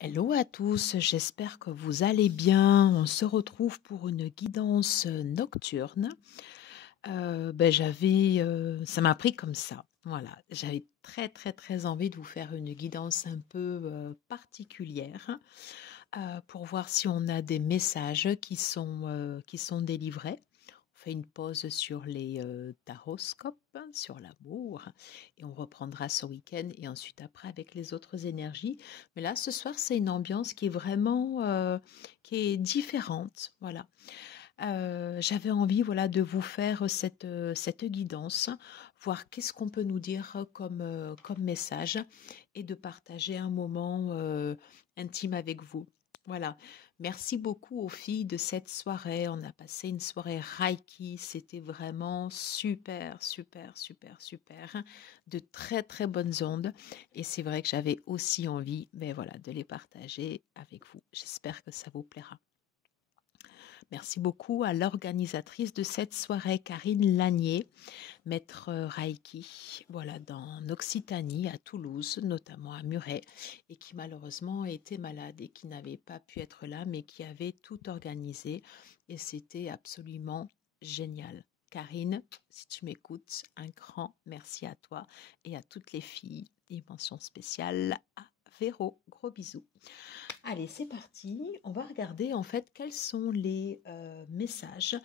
Hello à tous, j'espère que vous allez bien. On se retrouve pour une guidance nocturne. Ça m'a pris comme ça. Voilà, j'avais très envie de vous faire une guidance un peu particulière pour voir si on a des messages qui sont délivrés. On fait une pause sur les taroscopes, sur l'amour, et on reprendra ce week-end et ensuite après avec les autres énergies. Mais là, ce soir, c'est une ambiance qui est vraiment qui est différente. Voilà. J'avais envie, voilà, de vous faire cette guidance, voir qu'est-ce qu'on peut nous dire comme message et de partager un moment intime avec vous. Voilà. Merci beaucoup aux filles de cette soirée. On a passé une soirée Reiki. C'était vraiment super. De très bonnes ondes. Et c'est vrai que j'avais aussi envie, mais voilà, de les partager avec vous. J'espère que ça vous plaira. Merci beaucoup à l'organisatrice de cette soirée, Karine Lanier, maître Reiki, voilà, dans Occitanie, à Toulouse, notamment à Muret, et qui malheureusement était malade et qui n'avait pas pu être là, mais qui avait tout organisé. Et c'était absolument génial. Karine, si tu m'écoutes, un grand merci à toi et à toutes les filles. Et mention spéciale à Véro. Gros bisous. Allez, c'est parti. On va regarder en fait quels sont les messages,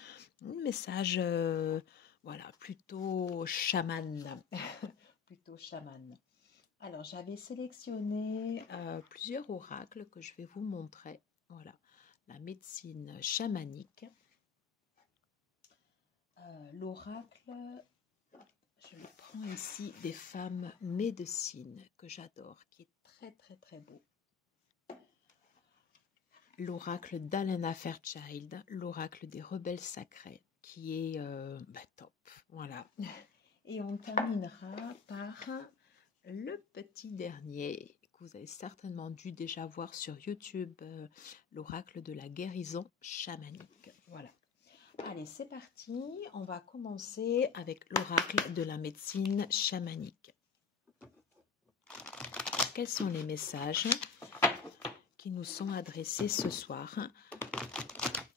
voilà, plutôt chaman, plutôt chaman. Alors, j'avais sélectionné plusieurs oracles que je vais vous montrer. Voilà, la médecine chamanique. L'oracle, je le prends ici, des femmes médecines que j'adore, qui est très beau. L'oracle d'Alena Fairchild, l'oracle des rebelles sacrés, qui est top. Voilà. Et on terminera par le petit dernier que vous avez certainement dû déjà voir sur YouTube, l'oracle de la guérison chamanique. Voilà. Allez, c'est parti. On va commencer avec l'oracle de la médecine chamanique. Quels sont les messages qui nous sont adressés ce soir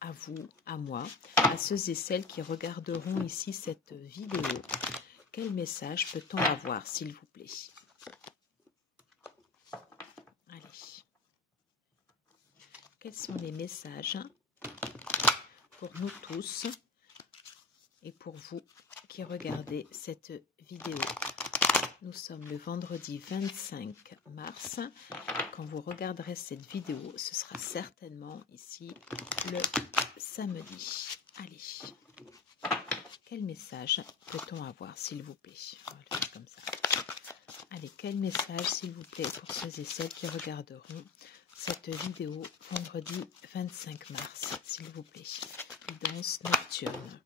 à vous, à moi, à ceux et celles qui regarderont ici cette vidéo? Quel message peut-on avoir, s'il vous plaît? Allez. Quels sont les messages pour nous tous et pour vous qui regardez cette vidéo? Nous sommes le vendredi 25 mars. Quand vous regarderez cette vidéo, ce sera certainement ici le samedi. Allez. Quel message peut-on avoir, s'il vous plaît? On va le faire comme ça. Allez, quel message, s'il vous plaît, pour ceux et celles qui regarderont cette vidéo vendredi 25 mars, s'il vous plaît. Guidance nocturne.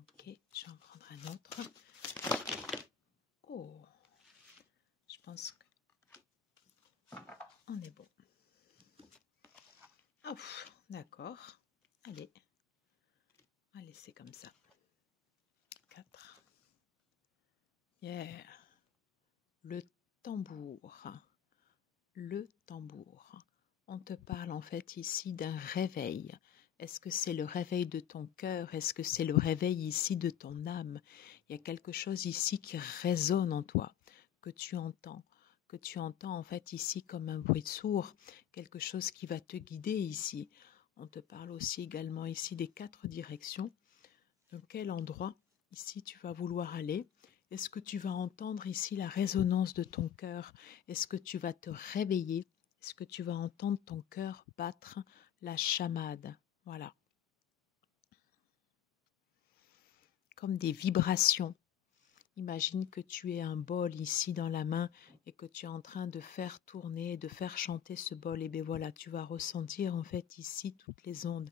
Ok, je vais en prendre un autre. Oh, je pense qu'on est bon. Oh, d'accord. Allez, on va laisser comme ça. 4. Yeah. Le tambour. Le tambour. On te parle en fait ici d'un réveil. Est-ce que c'est le réveil de ton cœur? Est-ce que c'est le réveil ici de ton âme? Il y a quelque chose ici qui résonne en toi, que tu entends en fait ici comme un bruit sourd, quelque chose qui va te guider ici. On te parle aussi également ici des 4 directions. Dans quel endroit ici tu vas vouloir aller? Est-ce que tu vas entendre ici la résonance de ton cœur? Est-ce que tu vas te réveiller? Est-ce que tu vas entendre ton cœur battre la chamade? Voilà. Comme des vibrations. Imagine que tu aies un bol ici dans la main et que tu es en train de faire tourner, de faire chanter ce bol. Et bien voilà, tu vas ressentir en fait ici toutes les ondes.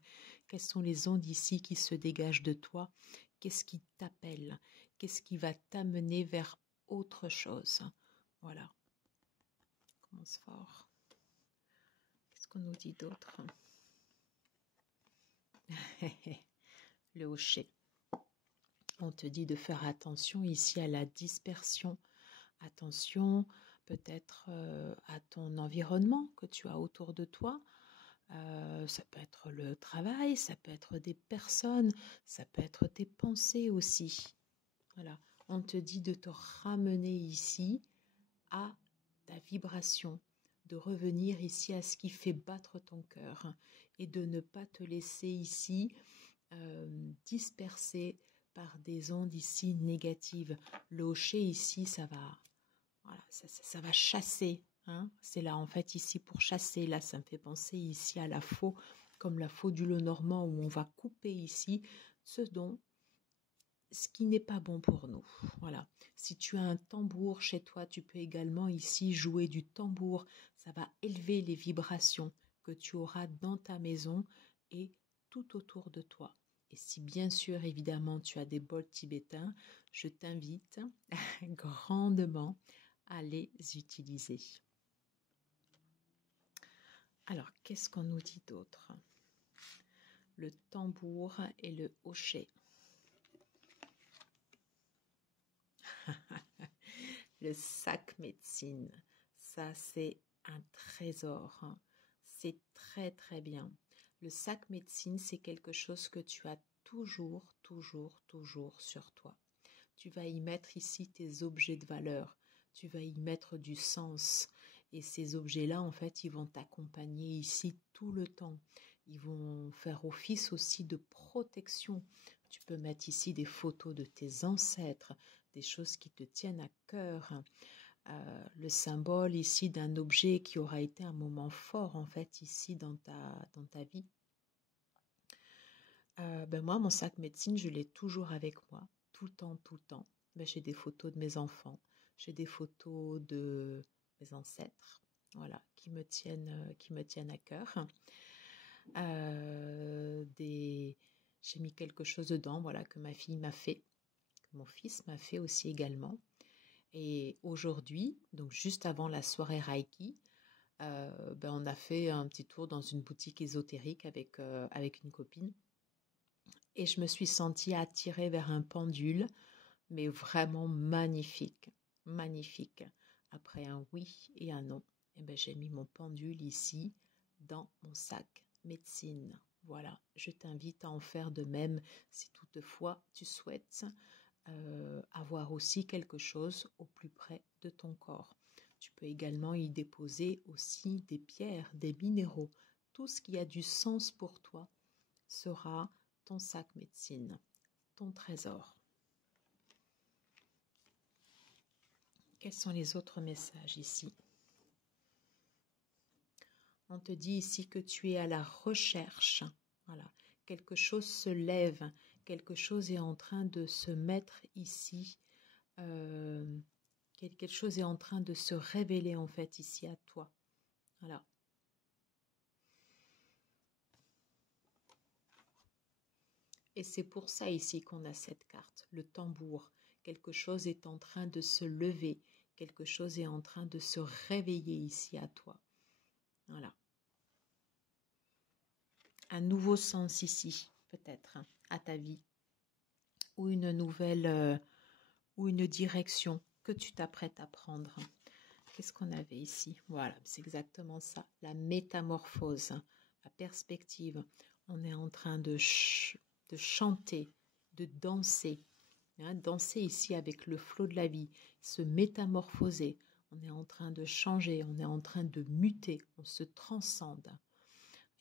Quelles sont les ondes ici qui se dégagent de toi? Qu'est-ce qui t'appelle? Qu'est-ce qui va t'amener vers autre chose? Voilà. On commence fort. Qu'est-ce qu'on nous dit d'autre? Le hocher. On te dit de faire attention ici à la dispersion. Attention, peut-être à ton environnement que tu as autour de toi. Ça peut être le travail, ça peut être des personnes, ça peut être tes pensées aussi. Voilà, on te dit de te ramener ici à ta vibration, de revenir ici à ce qui fait battre ton cœur et de ne pas te laisser ici disperser par des ondes ici négatives. Le hocher ici, ça va, voilà, ça va chasser. Hein. C'est là en fait ici pour chasser. Là, ça me fait penser ici à la faux, comme la faux du lot normand où on va couper ici ce qui n'est pas bon pour nous. Voilà. Si tu as un tambour chez toi, tu peux également ici jouer du tambour. Ça va élever les vibrations que tu auras dans ta maison et tout autour de toi. Et si bien sûr, évidemment, tu as des bols tibétains, je t'invite grandement à les utiliser. Alors, qu'est-ce qu'on nous dit d'autre? Le tambour et le hocher. Le sac médecine, ça c'est un trésor. C'est très très bien. Le sac médecine, c'est quelque chose que tu as toujours sur toi. Tu vas y mettre ici tes objets de valeur. Tu vas y mettre du sens. Et ces objets-là, en fait, ils vont t'accompagner ici tout le temps. Ils vont faire office aussi de protection. Tu peux mettre ici des photos de tes ancêtres, des choses qui te tiennent à cœur. Le symbole ici d'un objet qui aura été un moment fort, en fait, ici dans ta vie. Moi, mon sac médecine, je l'ai toujours avec moi, tout le temps. J'ai des photos de mes enfants, j'ai des photos de mes ancêtres, voilà, qui me tiennent à cœur. J'ai mis quelque chose dedans, voilà, que ma fille m'a fait, que mon fils m'a fait aussi également. Et aujourd'hui, donc juste avant la soirée Reiki, on a fait un petit tour dans une boutique ésotérique avec une copine. Et je me suis sentie attirée vers un pendule, mais vraiment magnifique, magnifique. Après un oui et un non, j'ai mis mon pendule ici dans mon sac médecine. Voilà, je t'invite à en faire de même si toutefois tu souhaites avoir aussi quelque chose au plus près de ton corps. Tu peux également y déposer aussi des pierres, des minéraux. Tout ce qui a du sens pour toi sera ton sac médecine, ton trésor. Quels sont les autres messages ici? On te dit ici que tu es à la recherche. Voilà, quelque chose se lève, quelque chose est en train de se mettre ici. Quelque chose est en train de se révéler en fait ici à toi. Voilà. Et c'est pour ça ici qu'on a cette carte, le tambour. Quelque chose est en train de se lever, quelque chose est en train de se réveiller ici à toi. Voilà. Un nouveau sens ici, peut-être, à ta vie. Ou une nouvelle, ou une direction que tu t'apprêtes à prendre. Qu'est-ce qu'on avait ici? Voilà, c'est exactement ça. La métamorphose, la perspective. On est en train de chanter, de danser. Hein, danser ici avec le flot de la vie, se métamorphoser. On est en train de changer, on est en train de muter, on se transcende.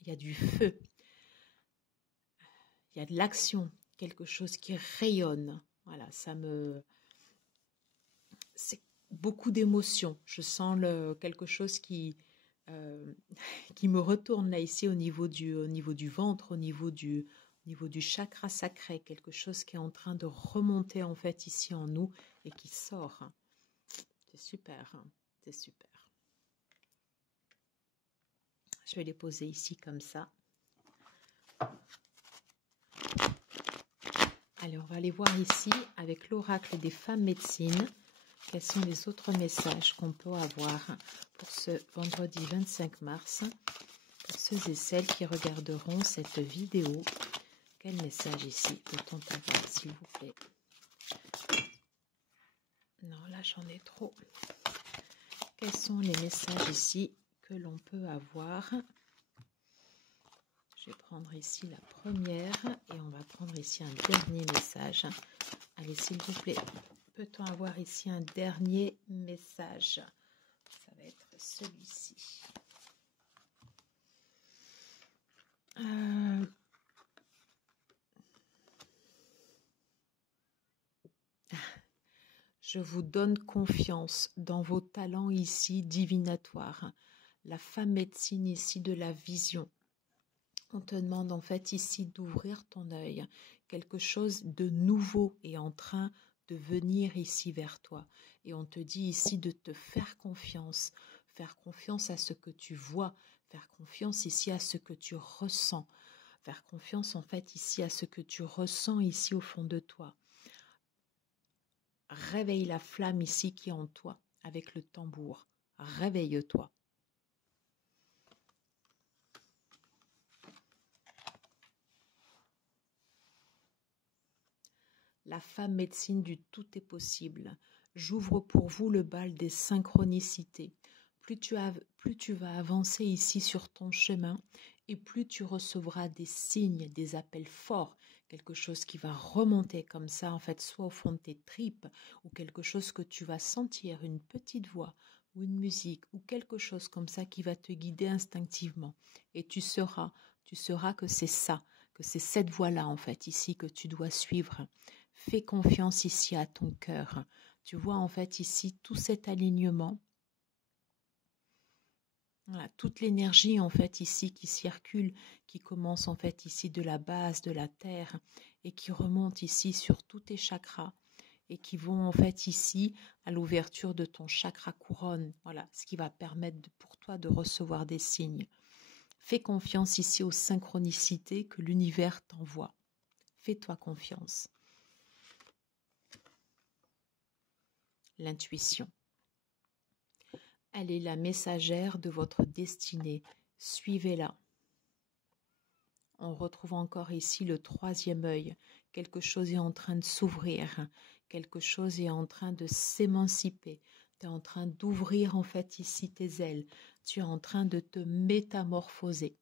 Il y a du feu. Il y a de l'action, quelque chose qui rayonne. Voilà, c'est beaucoup d'émotions. Je sens quelque chose qui me retourne là ici au niveau du ventre, au niveau du chakra sacré, quelque chose qui est en train de remonter en fait ici en nous et qui sort. C'est super, c'est super. Je vais les poser ici comme ça. Allez, on va aller voir ici avec l'oracle des femmes médecines. Quels sont les autres messages qu'on peut avoir pour ce vendredi 25 mars? Pour ceux et celles qui regarderont cette vidéo, quel message ici peut-on avoir, s'il vous plaît? Non, là j'en ai trop. Quels sont les messages ici que l'on peut avoir? Je vais prendre ici la première et on va prendre ici un dernier message. Allez, s'il vous plaît, peut-on avoir ici un dernier message? Ça va être celui-ci. Je vous donne confiance dans vos talents ici divinatoires. La femme médecine ici de la vision. On te demande en fait ici d'ouvrir ton œil. Quelque chose de nouveau est en train de venir ici vers toi. Et on te dit ici de te faire confiance à ce que tu vois, faire confiance ici à ce que tu ressens, faire confiance en fait ici à ce que tu ressens ici au fond de toi. Réveille la flamme ici qui est en toi avec le tambour. Réveille-toi. La femme médecine du tout est possible. J'ouvre pour vous le bal des synchronicités. Plus tu vas avancer ici sur ton chemin et plus tu recevras des signes, des appels forts, quelque chose qui va remonter comme ça, en fait, soit au fond de tes tripes ou quelque chose que tu vas sentir, une petite voix ou une musique ou quelque chose comme ça qui va te guider instinctivement. Et tu sauras que c'est ça, que c'est cette voie-là, en fait, ici que tu dois suivre. Fais confiance ici à ton cœur. Tu vois en fait ici tout cet alignement. Voilà, toute l'énergie en fait ici qui circule, qui commence en fait ici de la base de la terre et qui remonte ici sur tous tes chakras et qui vont en fait ici à l'ouverture de ton chakra couronne. Voilà, ce qui va permettre pour toi de recevoir des signes. Fais confiance ici aux synchronicités que l'univers t'envoie. Fais-toi confiance. L'intuition. Elle est la messagère de votre destinée. Suivez-la. On retrouve encore ici le troisième œil. Quelque chose est en train de s'ouvrir. Quelque chose est en train de s'émanciper. Tu es en train d'ouvrir en fait ici tes ailes. Tu es en train de te métamorphoser.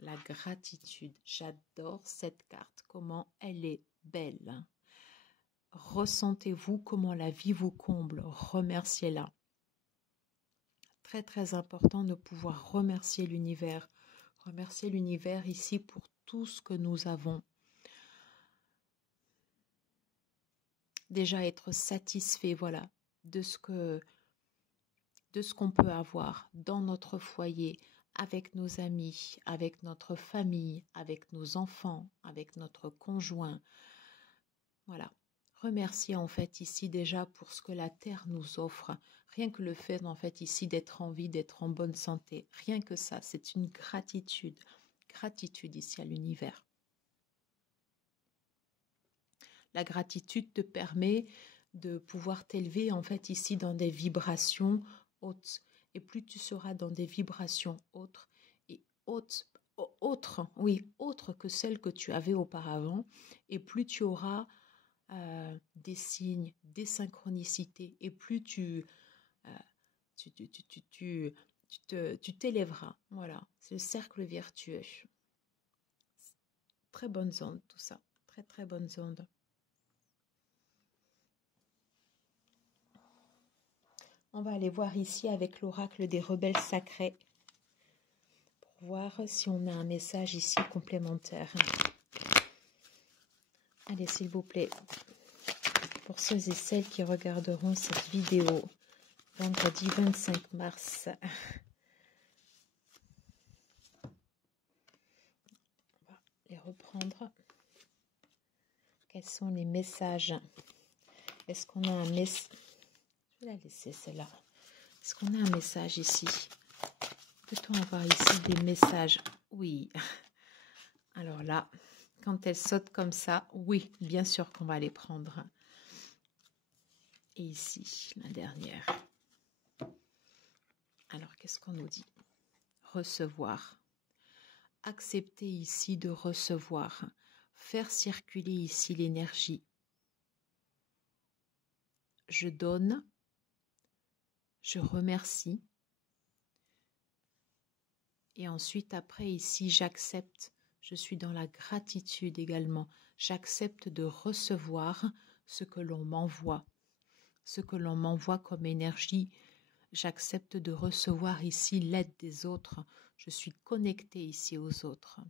La gratitude. J'adore cette carte. Comment elle est belle. Ressentez-vous comment la vie vous comble. Remerciez-la. Très très important de pouvoir remercier l'univers ici pour tout ce que nous avons. Déjà être satisfait, voilà, de ce qu'on peut avoir dans notre foyer, avec nos amis, avec notre famille, avec nos enfants, avec notre conjoint. Voilà. Remercier en fait ici déjà pour ce que la terre nous offre. Rien que le fait en fait ici d'être en vie, d'être en bonne santé. Rien que ça, c'est une gratitude. Gratitude ici à l'univers. La gratitude te permet de pouvoir t'élever en fait ici dans des vibrations hautes. Et plus tu seras dans des vibrations autres que celles que tu avais auparavant, et plus tu auras des signes, des synchronicités, et plus tu t'élèveras. Voilà, c'est le cercle vertueux. Très bonnes ondes, tout ça. Très, très bonnes ondes. On va aller voir ici avec l'oracle des rebelles sacrés pour voir si on a un message ici complémentaire. Allez, s'il vous plaît, pour ceux et celles qui regarderont cette vidéo vendredi 25 mars. On va les reprendre. Quels sont les messages? Est-ce qu'on a un message? Je vais la laisser celle-là. Est-ce qu'on a un message ici? Peut-on avoir ici des messages? Oui. Alors là, quand elle saute comme ça, oui, bien sûr qu'on va les prendre. Et ici, la dernière. Alors, qu'est-ce qu'on nous dit? Recevoir. Accepter ici de recevoir. faire circuler ici l'énergie. Je donne, je remercie. Et ensuite, après, ici, j'accepte. Je suis dans la gratitude également. J'accepte de recevoir ce que l'on m'envoie. Ce que l'on m'envoie comme énergie. J'accepte de recevoir ici l'aide des autres. Je suis connectée ici aux autres.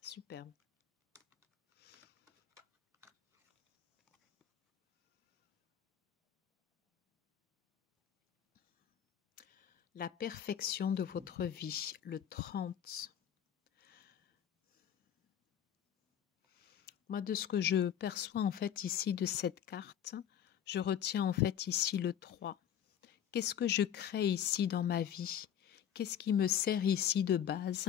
Superbe. La perfection de votre vie, le 30. Moi, de ce que je perçois en fait ici de cette carte, je retiens en fait ici le 3. Qu'est-ce que je crée ici dans ma vie? Qu'est-ce qui me sert ici de base?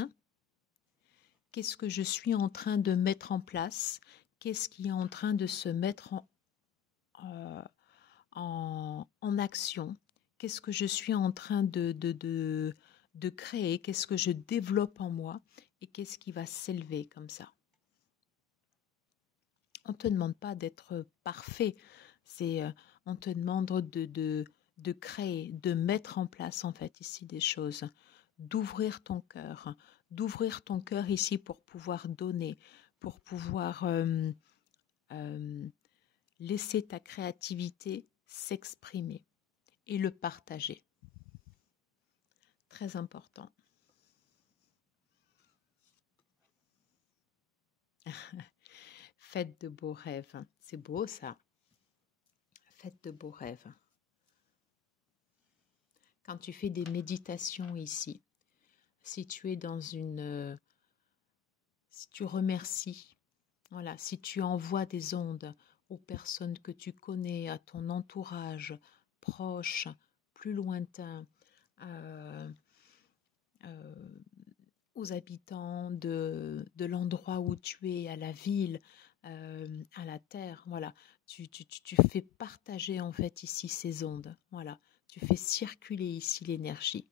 Qu'est-ce que je suis en train de mettre en place? Qu'est-ce qui est en train de se mettre en action? Qu'est-ce que je suis en train de créer? Qu'est-ce que je développe en moi? Et qu'est-ce qui va s'élever comme ça? On ne te demande pas d'être parfait. On te demande de créer, de mettre en place en fait ici des choses, d'ouvrir ton cœur ici pour pouvoir donner, pour pouvoir laisser ta créativité s'exprimer et le partager. Très important. Faites de beaux rêves. C'est beau ça. Faites de beaux rêves. Quand tu fais des méditations ici, si tu es dans une... si tu remercies, voilà, si tu envoies des ondes aux personnes que tu connais, à ton entourage proche, plus lointain, aux habitants de l'endroit où tu es, à la ville, à la terre, voilà, tu fais partager en fait ici ces ondes, voilà, tu fais circuler ici l'énergie.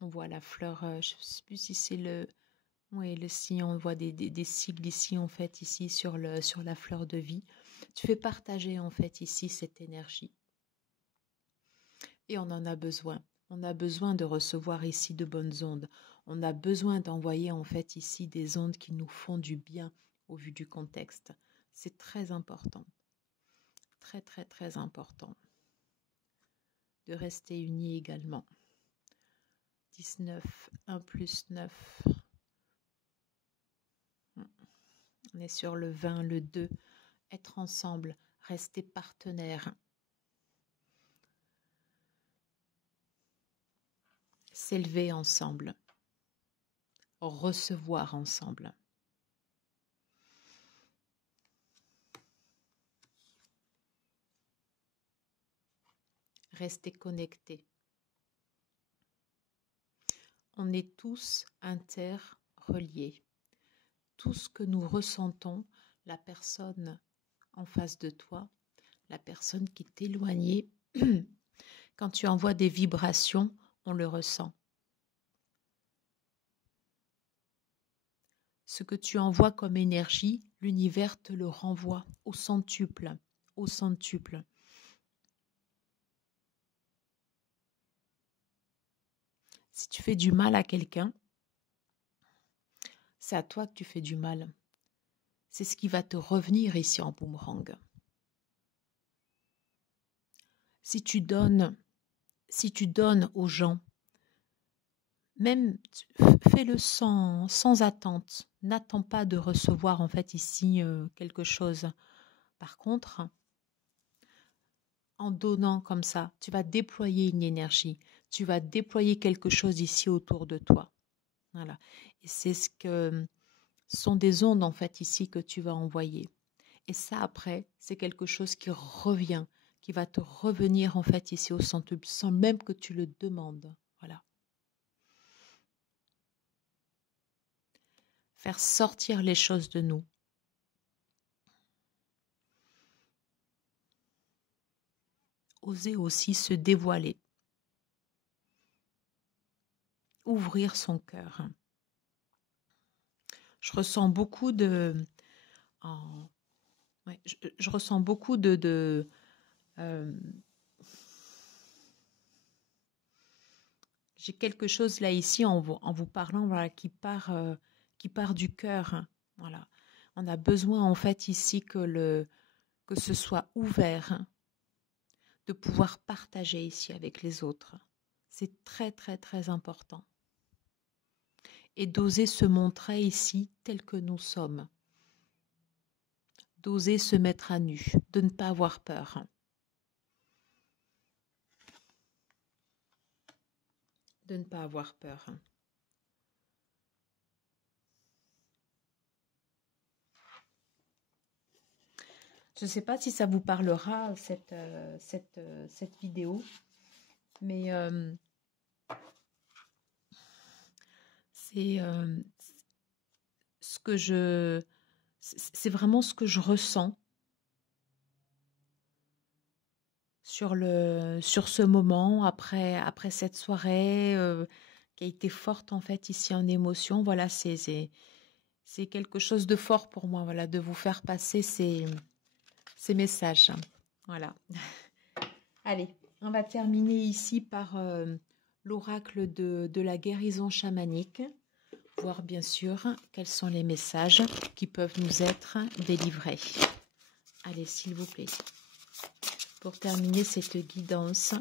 On voit la fleur, je ne sais plus si c'est le... Oui, le signe, on voit des sigles ici, en fait, ici, sur la fleur de vie. Tu fais partager, en fait, ici, cette énergie. Et on en a besoin. On a besoin de recevoir ici de bonnes ondes. On a besoin d'envoyer, en fait, ici, des ondes qui nous font du bien au vu du contexte. C'est très important. Très, très, très important. De rester unis également. 19, 1 plus 9. On est sur le 20, le 2. Être ensemble, rester partenaires. S'élever ensemble. Recevoir ensemble. Rester connectés. On est tous interreliés. Tout ce que nous ressentons, la personne en face de toi, la personne qui est éloignée, quand tu envoies des vibrations, on le ressent. Ce que tu envoies comme énergie, l'univers te le renvoie au centuple, au centuple. Si tu fais du mal à quelqu'un, c'est à toi que tu fais du mal. C'est ce qui va te revenir ici en boomerang. Si tu donnes aux gens, même fais-le sans attente. N'attends pas de recevoir en fait ici quelque chose. Par contre, en donnant comme ça, tu vas déployer une énergie. Tu vas déployer quelque chose ici autour de toi. Voilà. Et c'est ce que sont des ondes en fait ici que tu vas envoyer. Et ça après, c'est quelque chose qui revient, qui va te revenir en fait ici au centre sans même que tu le demandes. Voilà. Faire sortir les choses de nous. Oser aussi se dévoiler. ouvrir son cœur. Je ressens beaucoup de... ouais, je ressens beaucoup de j'ai quelque chose là ici en vous parlant, voilà, qui part du cœur. Voilà. On a besoin en fait ici que ce soit ouvert, de pouvoir partager ici avec les autres. C'est très très très important. Et d'oser se montrer ici tel que nous sommes. D'oser se mettre à nu, de ne pas avoir peur. De ne pas avoir peur. Je ne sais pas si ça vous parlera, cette vidéo, mais c'est c'est vraiment ce que je ressens sur ce moment, après cette soirée qui a été forte en fait ici en émotion. Voilà, c'est quelque chose de fort pour moi, voilà, de vous faire passer ces messages. Voilà. Allez, on va terminer ici par l'oracle de la guérison chamanique, voir bien sûr quels sont les messages qui peuvent nous être délivrés. Allez, s'il vous plaît. Pour terminer cette guidance,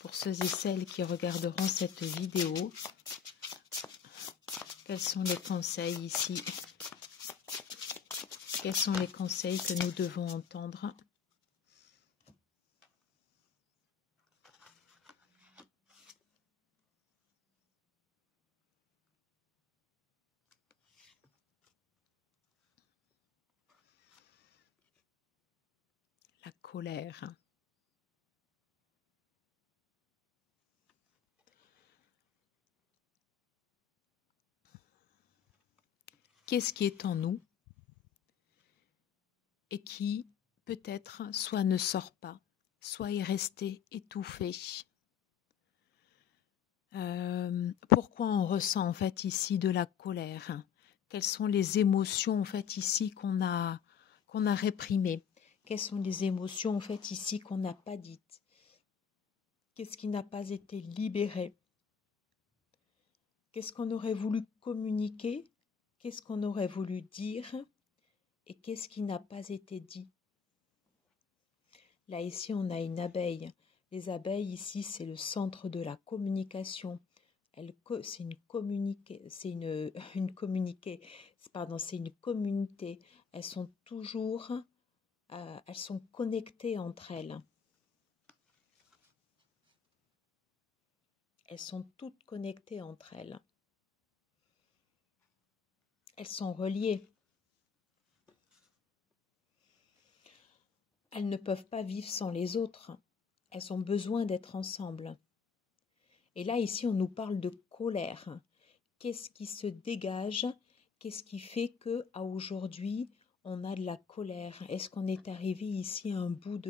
pour ceux et celles qui regarderont cette vidéo, quels sont les conseils ici? Quels sont les conseils que nous devons entendre? La colère. Qu'est-ce qui est en nous et qui, peut-être, soit ne sort pas, soit est resté étouffé? Pourquoi on ressent en fait ici de la colère? Quelles sont les émotions en fait ici qu'on a réprimées? Quelles sont les émotions en fait ici qu'on n'a pas dites? Qu'est-ce qui n'a pas été libéré? Qu'est-ce qu'on aurait voulu communiquer? Qu'est-ce qu'on aurait voulu dire? Et qu'est-ce qui n'a pas été dit? Là, ici, on a une abeille. Les abeilles, ici, c'est le centre de la communication. C'est une communauté. Elles sont toujours, elles sont connectées entre elles. Elles sont toutes connectées entre elles. Elles sont reliées. Elles ne peuvent pas vivre sans les autres. Elles ont besoin d'être ensemble. Et là, ici, on nous parle de colère. Qu'est-ce qui se dégage? Qu'est-ce qui fait qu'à aujourd'hui, on a de la colère? Est-ce qu'on est arrivé ici à un bout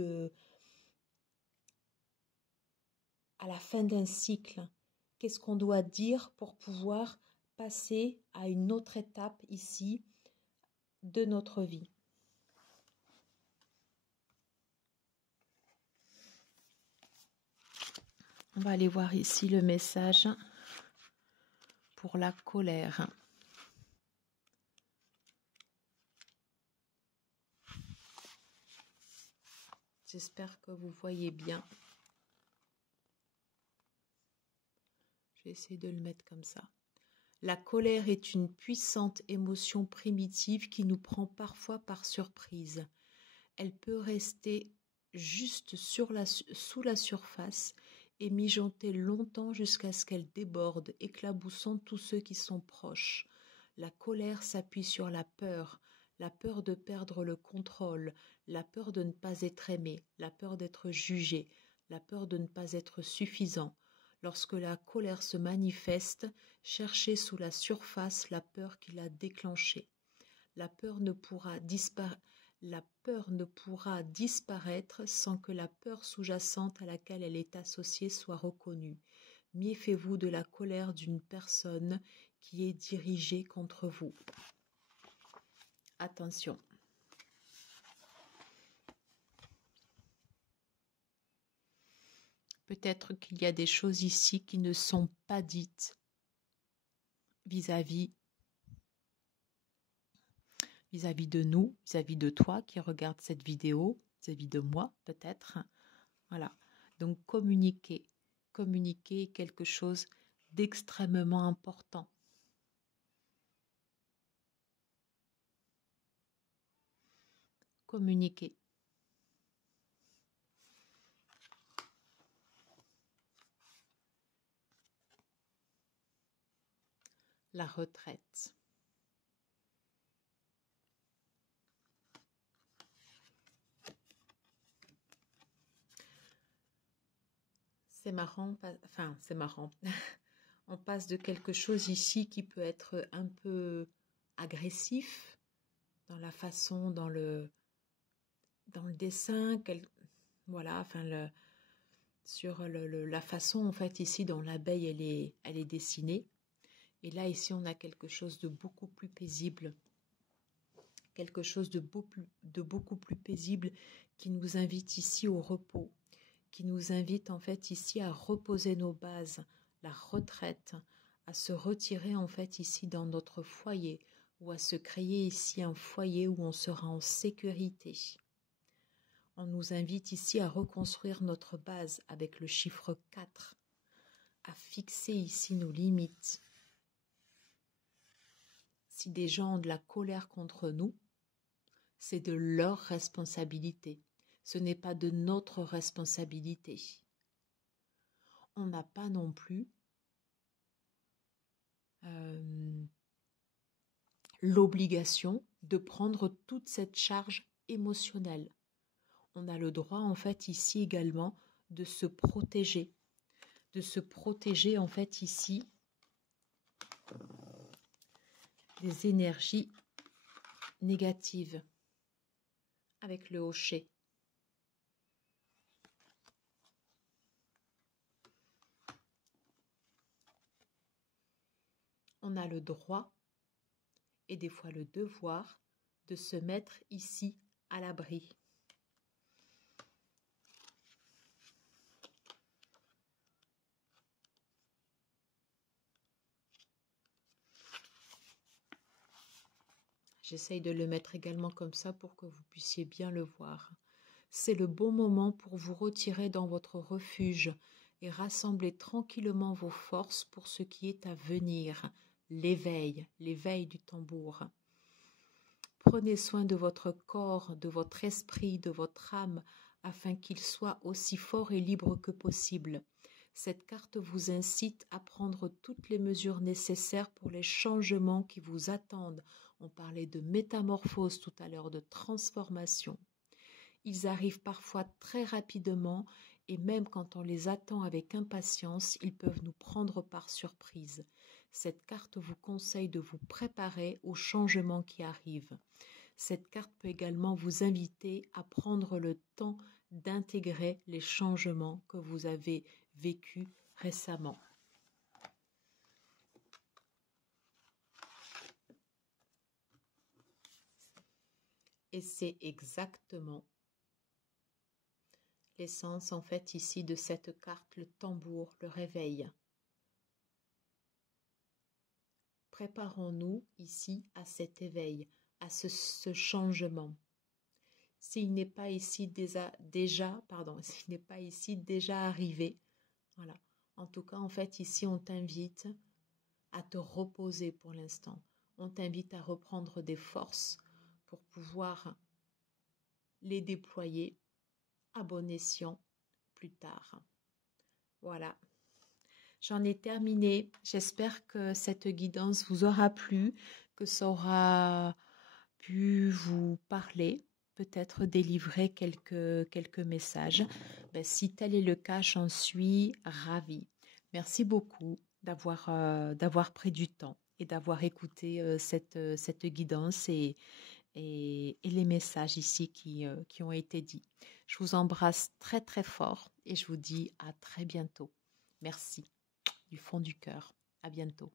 à la fin d'un cycle? Qu'est-ce qu'on doit dire pour pouvoir passer à une autre étape ici de notre vie? On va aller voir ici le message pour la colère. J'espère que vous voyez bien. Je vais essayer de le mettre comme ça. La colère est une puissante émotion primitive qui nous prend parfois par surprise. Elle peut rester juste sous la surface et mijoter longtemps jusqu'à ce qu'elle déborde, éclaboussant tous ceux qui sont proches. La colère s'appuie sur la peur de perdre le contrôle, la peur de ne pas être aimé, la peur d'être jugé, la peur de ne pas être suffisant. Lorsque la colère se manifeste, cherchez sous la surface la peur qui l'a déclenchée. La peur ne pourra disparaître sans que la peur sous-jacente à laquelle elle est associée soit reconnue. Méfiez-vous de la colère d'une personne qui est dirigée contre vous. Attention. Peut-être qu'il y a des choses ici qui ne sont pas dites vis-à-vis de nous, vis-à-vis de toi qui regarde cette vidéo, vis-à-vis de moi peut-être. Voilà. Donc communiquer est quelque chose d'extrêmement important. Communiquer. La retraite. C'est marrant, enfin c'est marrant. On passe de quelque chose ici qui peut être un peu agressif dans la façon, dans le dessin, voilà, enfin sur la façon en fait ici dont l'abeille elle est dessinée. Et là ici on a quelque chose de beaucoup plus paisible, quelque chose de beaucoup plus paisible qui nous invite ici au repos, qui nous invite en fait ici à reposer nos bases, la retraite, à se retirer en fait ici dans notre foyer ou à se créer ici un foyer où on sera en sécurité. On nous invite ici à reconstruire notre base avec le chiffre 4, à fixer ici nos limites. Si des gens ont de la colère contre nous, c'est de leur responsabilité. Ce n'est pas de notre responsabilité. On n'a pas non plus l'obligation de prendre toute cette charge émotionnelle. On a le droit en fait ici également de se protéger en fait ici des énergies négatives avec le hocher. On a le droit et des fois le devoir de se mettre ici à l'abri. J'essaye de le mettre également comme ça pour que vous puissiez bien le voir. C'est le bon moment pour vous retirer dans votre refuge et rassembler tranquillement vos forces pour ce qui est à venir, l'éveil du tambour. Prenez soin de votre corps, de votre esprit, de votre âme, afin qu'il soit aussi fort et libre que possible. Cette carte vous incite à prendre toutes les mesures nécessaires pour les changements qui vous attendent. On parlait de métamorphose tout à l'heure, de transformation. Ils arrivent parfois très rapidement et même quand on les attend avec impatience, ils peuvent nous prendre par surprise. Cette carte vous conseille de vous préparer aux changements qui arrivent. Cette carte peut également vous inviter à prendre le temps d'intégrer les changements que vous avez vécus récemment. Et c'est exactement l'essence en fait ici de cette carte, le tambour, le réveil. Préparons-nous ici à cet éveil, à ce changement. S'il n'est pas ici s'il n'est pas ici déjà arrivé, voilà. En tout cas, en fait, ici, on t'invite à te reposer pour l'instant. On t'invite à reprendre des forces pour pouvoir les déployer à bon escient plus tard. Voilà. J'en ai terminé. J'espère que cette guidance vous aura plu, que ça aura pu vous parler, peut-être délivrer quelques messages. Si tel est le cas, j'en suis ravie. Merci beaucoup d'avoir pris du temps et d'avoir écouté cette guidance et les messages ici qui ont été dits. Je vous embrasse très très fort et je vous dis à très bientôt. Merci. du fond du cœur. À bientôt.